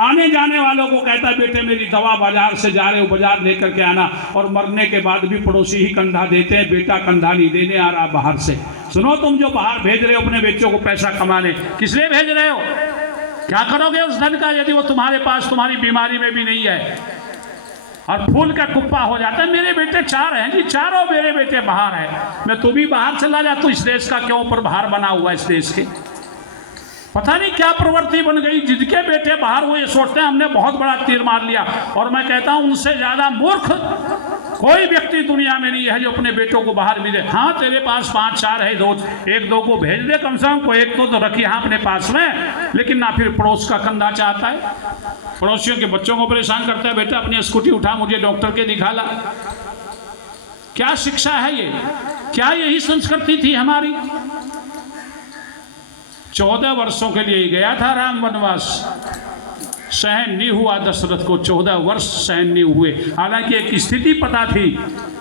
आने जाने वालों को कहता है बेटे मेरी दवा बाजार से जा रहे हो, बाजार लेकर के आना। और मरने के बाद भी पड़ोसी ही कंधा देते हैं, बेटा कंधा नहीं देने आ रहा बाहर से। सुनो, तुम जो बाहर भेज रहे हो अपने बच्चों को पैसा कमाने, किस लिए भेज रहे हो? क्या करोगे उस धन का यदि वो तुम्हारे पास तुम्हारी बीमारी में भी नहीं है और फूल का कुप्पा हो जाता है? मेरे बेटे 4 हैं जी, चारों मेरे बेटे बाहर हैं। मैं तू भी बाहर चला जा, तू इस देश का क्यों प्रभार बना हुआ है? इस देश के पता नहीं क्या प्रवृत्ति बन गई, जिनके बेटे बाहर वो ये सोचते हैं हमने बहुत बड़ा तीर मार लिया। और मैं कहता हूं उनसे ज्यादा मूर्ख कोई व्यक्ति दुनिया में नहीं है जो अपने बेटों को बाहर भेजे। हाँ, तेरे पास 5-4 है, 1-2 को भेज दे कम से कम, कोई 1 तो रखी हाँ अपने पास में, लेकिन ना फिर पड़ोस का कंधा चाहता है, पड़ोसियों के बच्चों को परेशान करता है। बेटा अपनी स्कूटी उठा, मुझे डॉक्टर के दिखा ला। क्या शिक्षा है ये? क्या यही संस्कृति थी हमारी? 14 वर्षों के लिए गया था राम वनवास, सहन नहीं हुआ दशरथ को, 14 वर्ष सहन नहीं हुए। हालांकि एक स्थिति पता थी,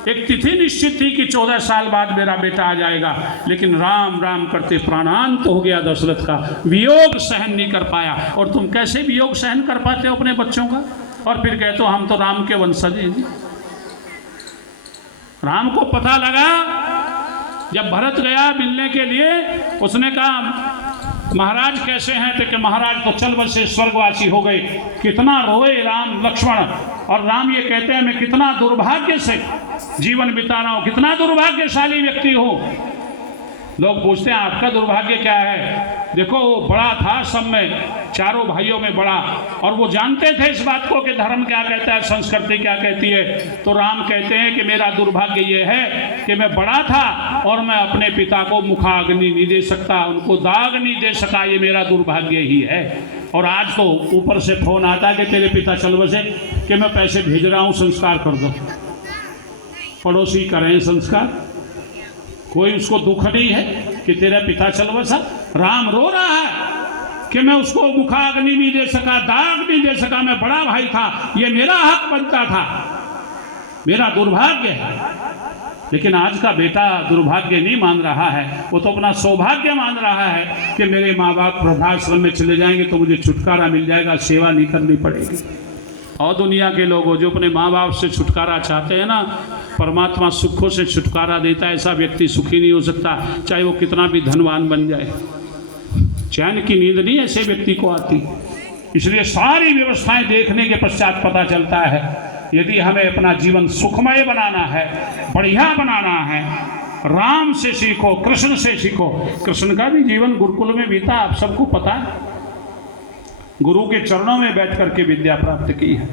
एक तिथि निश्चित थी कि 14 साल बाद मेरा बेटा आ जाएगा, लेकिन राम राम करते प्राणांत हो गया दशरथ का, वियोग सहन नहीं कर पाया। और तुम कैसे वियोग सहन कर पाते हो अपने बच्चों का? और फिर कहते हो हम तो राम के वंशज हैं। राम को पता लगा जब भरत गया मिलने के लिए, उसने कहा महाराज कैसे हैं? तो कि महाराज तो चल बसे स्वर्गवासी हो गए। कितना रोए राम लक्ष्मण, और राम ये कहते हैं मैं कितना दुर्भाग्य से जीवन बिता रहा हूं, कितना दुर्भाग्यशाली व्यक्ति हो। लोग पूछते हैं आपका दुर्भाग्य क्या है? देखो वो बड़ा था सब में, चारों भाइयों में बड़ा, और वो जानते थे इस बात को कि धर्म क्या कहता है, संस्कृति क्या कहती है। तो राम कहते हैं कि मेरा दुर्भाग्य ये है कि मैं बड़ा था और मैं अपने पिता को मुखाग्नि नहीं दे सकता, उनको दाग नहीं दे सका, ये मेरा दुर्भाग्य ही है। और आज तो ऊपर से फोन आता है कि तेरे पिता चल बसे, कि मैं पैसे भेज रहा हूँ संस्कार कर दो। पड़ोसी करें संस्कार, कोई उसको दुख नहीं है कि तेरा पिता चल बसा। राम रो रहा है कि मैं उसको मुखाग्नि नहीं दे सका, दाग नहीं दे सका, मैं बड़ा भाई था, ये मेरा हक बनता था, मेरा दुर्भाग्य है। लेकिन आज का बेटा दुर्भाग्य नहीं मान रहा है, वो तो अपना सौभाग्य मान रहा है कि मेरे माँ बाप वृद्धाश्रम में चले जाएंगे तो मुझे छुटकारा मिल जाएगा, सेवा नहीं करनी पड़ेगी। और दुनिया के लोग जो अपने माँ बाप से छुटकारा चाहते हैं ना, परमात्मा सुखों से छुटकारा देता है। ऐसा व्यक्ति सुखी नहीं हो सकता, चाहे वो कितना भी धनवान बन जाए। चैन की नींद नहीं ऐसे व्यक्ति को आती। इसलिए सारी व्यवस्थाएं देखने के पश्चात पता चलता है, यदि हमें अपना जीवन सुखमय बनाना है, बढ़िया बनाना है, राम से सीखो, कृष्ण से सीखो। कृष्ण का भी जीवन गुरुकुल में बीता, आप सबको पता है। गुरु के चरणों में बैठ करके विद्या प्राप्त की है।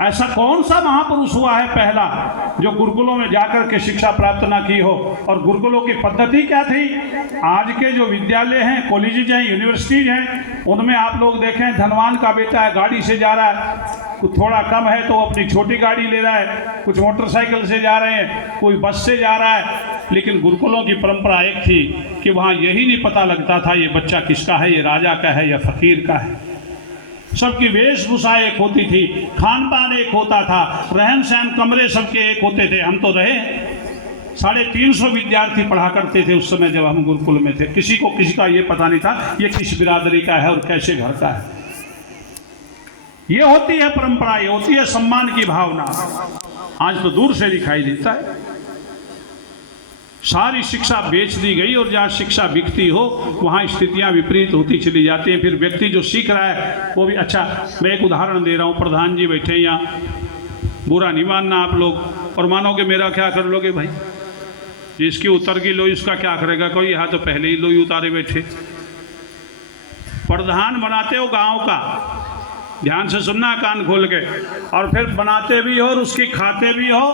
ऐसा कौन सा महापुरुष हुआ है पहला जो गुरुकुलों में जाकर के शिक्षा प्राप्त ना की हो? और गुरुकुलों की पद्धति क्या थी? आज के जो विद्यालय हैं, कॉलेजेज हैं, यूनिवर्सिटीज हैं, उनमें आप लोग देखें धनवान का बेटा है गाड़ी से जा रहा है, कुछ थोड़ा कम है तो अपनी छोटी गाड़ी ले रहा है, कुछ मोटरसाइकिल से जा रहे हैं, कोई बस से जा रहा है। लेकिन गुरुकुलों की परंपरा एक थी कि वहाँ यही नहीं पता लगता था ये बच्चा किसका है, ये राजा का है या फकीर का है। सबकी वेशभूषा एक होती थी, खान पान एक होता था, रहन सहन कमरे सबके एक होते थे। हम तो रहे 350 विद्यार्थी पढ़ा करते थे उस समय जब हम गुरुकुल में थे। किसी को किसी का ये पता नहीं था ये किस बिरादरी का है और कैसे घर का है। ये होती है परंपरा, ये होती है सम्मान की भावना। आज तो दूर से दिखाई देता है। सारी शिक्षा बेच दी गई और जहाँ शिक्षा बिकती हो वहाँ स्थितियाँ विपरीत होती चली जाती हैं। फिर व्यक्ति जो सीख रहा है वो भी अच्छा। मैं एक उदाहरण दे रहा हूँ, प्रधान जी बैठे यहाँ, बुरा नहीं मानना आप लोग, और मानोगे मेरा क्या कर लोगे भाई? जिसकी उतर की लोई उसका क्या करेगा कोई? यहाँ तो पहले ही लोई उतारे बैठे। प्रधान बनाते हो गाँव का, ध्यान से सुनना कान खोल के, और फिर बनाते भी हो और उसकी खाते भी हो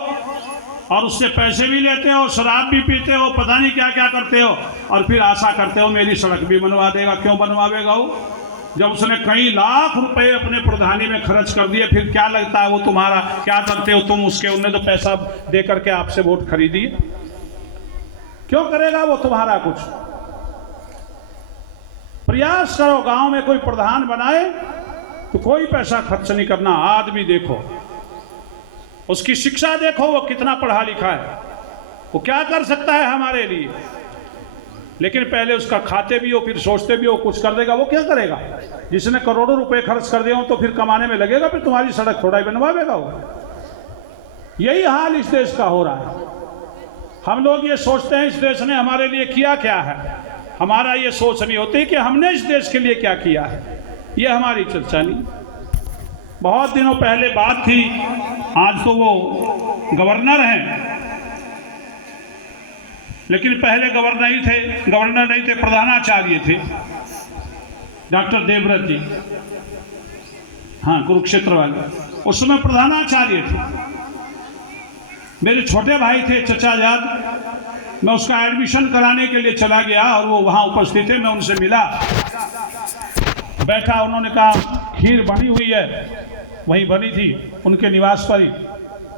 और उससे पैसे भी लेते हो, शराब भी पीते हो, पता नहीं क्या क्या करते हो, और फिर आशा करते हो मेरी सड़क भी बनवा देगा। क्यों बनवावेगा वो? जब उसने कई लाख रुपए अपने प्रधानी में खर्च कर दिए, फिर क्या लगता है वो तुम्हारा? क्या करते हो तुम उसके? उन्हें तो पैसा दे करके आपसे वोट खरीदी है, क्यों करेगा वो तुम्हारा कुछ? प्रयास करो गांव में कोई प्रधान बनाए तो कोई पैसा खर्च नहीं करना। आदमी देखो, उसकी शिक्षा देखो, वो कितना पढ़ा लिखा है, वो क्या कर सकता है हमारे लिए। लेकिन पहले उसका खाते भी हो, फिर सोचते भी हो कुछ कर देगा। वो क्या करेगा? जिसने करोड़ों रुपए खर्च कर दिए हो तो फिर कमाने में लगेगा, फिर तुम्हारी सड़क थोड़ा ही बनवाएगा वो। यही हाल इस देश का हो रहा है। हम लोग ये सोचते हैं इस देश ने हमारे लिए किया क्या है, हमारा ये सोच नहीं होती कि हमने इस देश के लिए क्या किया है। ये हमारी चर्चा नहीं। बहुत दिनों पहले बात थी, आज तो वो गवर्नर हैं, लेकिन पहले गवर्नर नहीं थे, प्रधानाचार्य थे, डॉक्टर देवव्रत जी, हाँ कुरुक्षेत्र वाले, उस समय प्रधानाचार्य थे। मेरे छोटे भाई थे चचा जाद, मैं उसका एडमिशन कराने के लिए चला गया और वो वहाँ उपस्थित थे। मैं उनसे मिला, बैठा, उन्होंने कहा खीर बनी हुई है, वहीं बनी थी उनके निवास पर ही,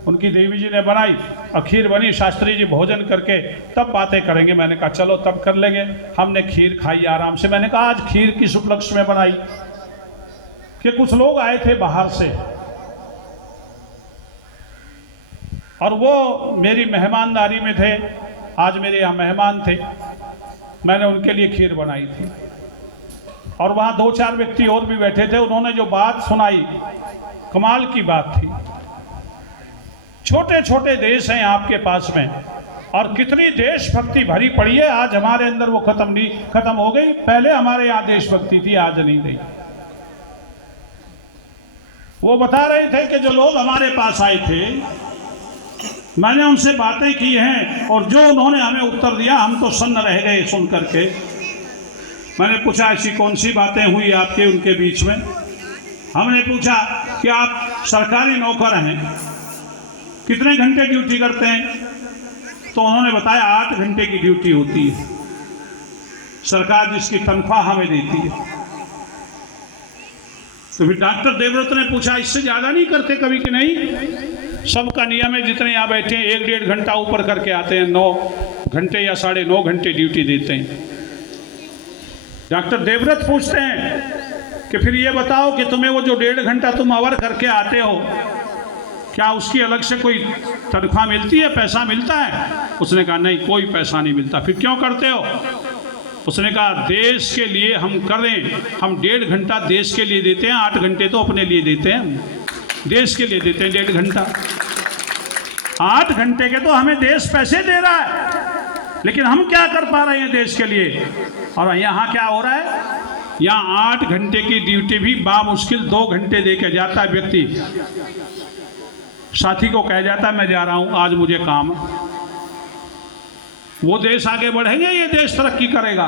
उनकी देवी जी ने बनाई और खीर बनी, शास्त्री जी भोजन करके तब बातें करेंगे। मैंने कहा चलो तब कर लेंगे। हमने खीर खाई आराम से। मैंने कहा आज खीर किस उपलक्ष्य में बनाई? कि कुछ लोग आए थे बाहर से और वो मेरी मेहमानदारी में थे, आज मेरे यहाँ मेहमान थे, मैंने उनके लिए खीर बनाई थी। और वहाँ 2-4 व्यक्ति और भी बैठे थे, उन्होंने जो बात सुनाई कमाल की बात थी। छोटे छोटे देश हैं आपके पास में और कितनी देशभक्ति भरी पड़ी है, आज हमारे अंदर वो खत्म हो गई। पहले हमारे यहाँ देशभक्ति थी, आज नहीं रही। वो बता रहे थे कि जो लोग हमारे पास आए थे, मैंने उनसे बातें की हैं और जो उन्होंने हमें उत्तर दिया हम तो सन्न रह गए सुन करके। मैंने पूछा ऐसी कौन सी बातें हुई आपके उनके बीच में? हमने पूछा कि आप सरकारी नौकर हैं, कितने घंटे ड्यूटी करते हैं? तो उन्होंने बताया 8 घंटे की ड्यूटी होती है, सरकार जिसकी तनख्वाह हमें देती है। तो फिर डॉक्टर देवव्रत ने पूछा इससे ज़्यादा नहीं करते कभी? कि नहीं, सबका नियम है, जितने यहाँ बैठे हैं 1-1.5 घंटा ऊपर करके आते हैं, 9 घंटे या 9.5 घंटे ड्यूटी देते हैं। डॉक्टर देवव्रत पूछते हैं कि फिर ये बताओ कि तुम्हें वो जो 1.5 घंटा तुम अवर करके आते हो, क्या उसकी अलग से कोई तनख्वाह मिलती है, पैसा मिलता है? उसने कहा नहीं, कोई पैसा नहीं मिलता। फिर क्यों करते हो? उसने कहा देश के लिए हम करें, हम 1.5 घंटा देश के लिए देते हैं, 8 घंटे तो अपने लिए देते हैं। देश के लिए देते हैं 1.5 घंटा, 8 घंटे के तो हमें देश पैसे दे रहा है, लेकिन हम क्या कर पा रहे हैं देश के लिए? और यहाँ क्या हो रहा है? यहाँ 8 घंटे की ड्यूटी भी बामुश्किल 2 घंटे दे के जाता है व्यक्ति, साथी को कह जाता है मैं जा रहा हूँ, आज मुझे काम है। वो देश आगे बढ़ेंगे, ये देश तरक्की करेगा।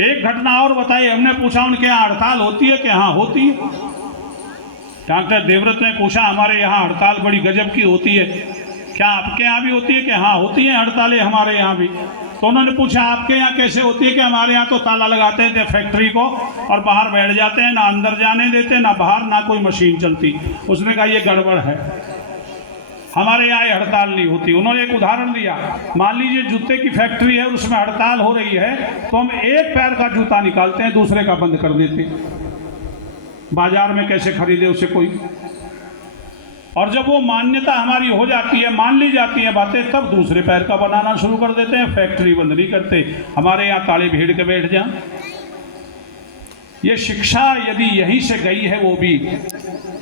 एक घटना और बताइए, हमने पूछा उनके यहाँ हड़ताल होती है कि हाँ होती है? डॉक्टर देवव्रत ने पूछा हमारे यहाँ हड़ताल बड़ी गजब की होती है, क्या आपके यहाँ भी होती है? कि हाँ होती है हड़तालें हमारे यहाँ भी। तो उन्होंने पूछा आपके यहाँ कैसे होती है? कि हमारे यहाँ तो ताला लगाते थे फैक्ट्री को और बाहर बैठ जाते हैं, ना अंदर जाने देते, ना बाहर, ना कोई मशीन चलती। उसने कहा ये गड़बड़ है, हमारे यहाँ ये हड़ताल नहीं होती। उन्होंने एक उदाहरण दिया, मान लीजिए जूते की फैक्ट्री है, उसमें हड़ताल हो रही है, तो हम एक पैर का जूता निकालते हैं, दूसरे का बंद कर देते हैं। बाजार में कैसे खरीदे उसे कोई? और जब वो मान्यता हमारी हो जाती है, मान ली जाती है बातें, तब दूसरे पैर का बनाना शुरू कर देते हैं, फैक्ट्री बंद नहीं करते। हमारे यहाँ ताले भीड़ के बैठ जाएं। ये शिक्षा यदि यहीं से गई है, वो भी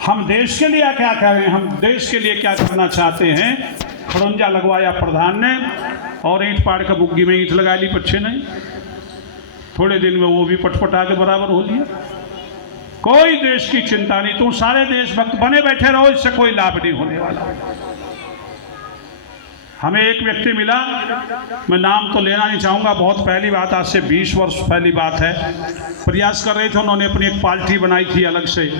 हम देश के लिए क्या कर रहे हैं, हम देश के लिए क्या करना चाहते हैं। खड़ंजा लगवाया प्रधान ने और ईंट पाड़ का बुग्गी में ईंट लगा ली पच्छे ने, थोड़े दिन में वो भी पटपटा के बराबर हो लिया। कोई देश की चिंता नहीं, तुम सारे देशभक्त बने बैठे रहो, इससे कोई लाभ नहीं होने वाला। हमें एक व्यक्ति मिला, मैं नाम तो लेना नहीं चाहूँगा, बहुत पहली बात, आज से 20 वर्ष पहली बात है। प्रयास कर रहे थे, उन्होंने अपनी एक पार्टी बनाई थी अलग से,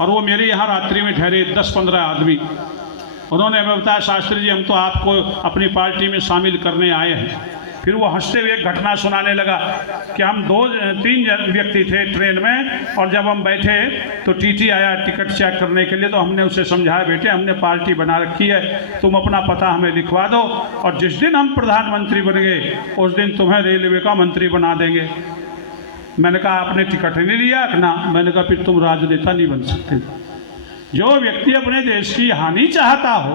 और वो मेरे यहाँ रात्रि में ठहरे 10-15 आदमी। उन्होंने हमें बताया शास्त्री जी हम तो आपको अपनी पार्टी में शामिल करने आए हैं। फिर वो हंसते हुए एक घटना सुनाने लगा कि हम 2-3 व्यक्ति थे ट्रेन में, और जब हम बैठे तो टीटी आया टिकट चेक करने के लिए, तो हमने उसे समझाया बेटे हमने पार्टी बना रखी है, तुम अपना पता हमें लिखवा दो, और जिस दिन हम प्रधानमंत्री बन गए उस दिन तुम्हें रेलवे का मंत्री बना देंगे। मैंने कहा आपने टिकट नहीं लिया ना? मैंने कहा फिर तुम राजनेता नहीं बन सकते। जो व्यक्ति अपने देश की हानि चाहता हो,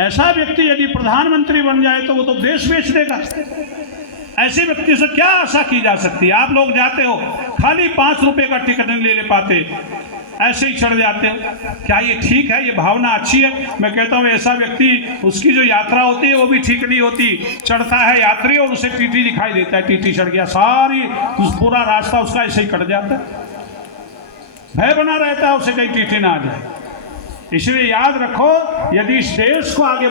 ऐसा व्यक्ति यदि प्रधानमंत्री बन जाए तो वो तो देश बेच देगा। ऐसे व्यक्ति से क्या आशा की जा सकती है? आप लोग जाते हो, खाली 5 रुपए का टिकट नहीं ले पाते, ऐसे ही चढ़ जाते हो। क्या ये ठीक है? ये भावना अच्छी है? मैं कहता हूँ ऐसा व्यक्ति, उसकी जो यात्रा होती है वो भी ठीक नहीं होती। चढ़ता है यात्री और उसे टीटी दिखाई देता है, टीटी चढ़ गया, सारी पूरा रास्ता उसका ऐसे ही कट जाता है। भय बना रहता है उसे कहीं टीटी ना आ जाए। इसलिए याद रखो, यदि इस देश को आगे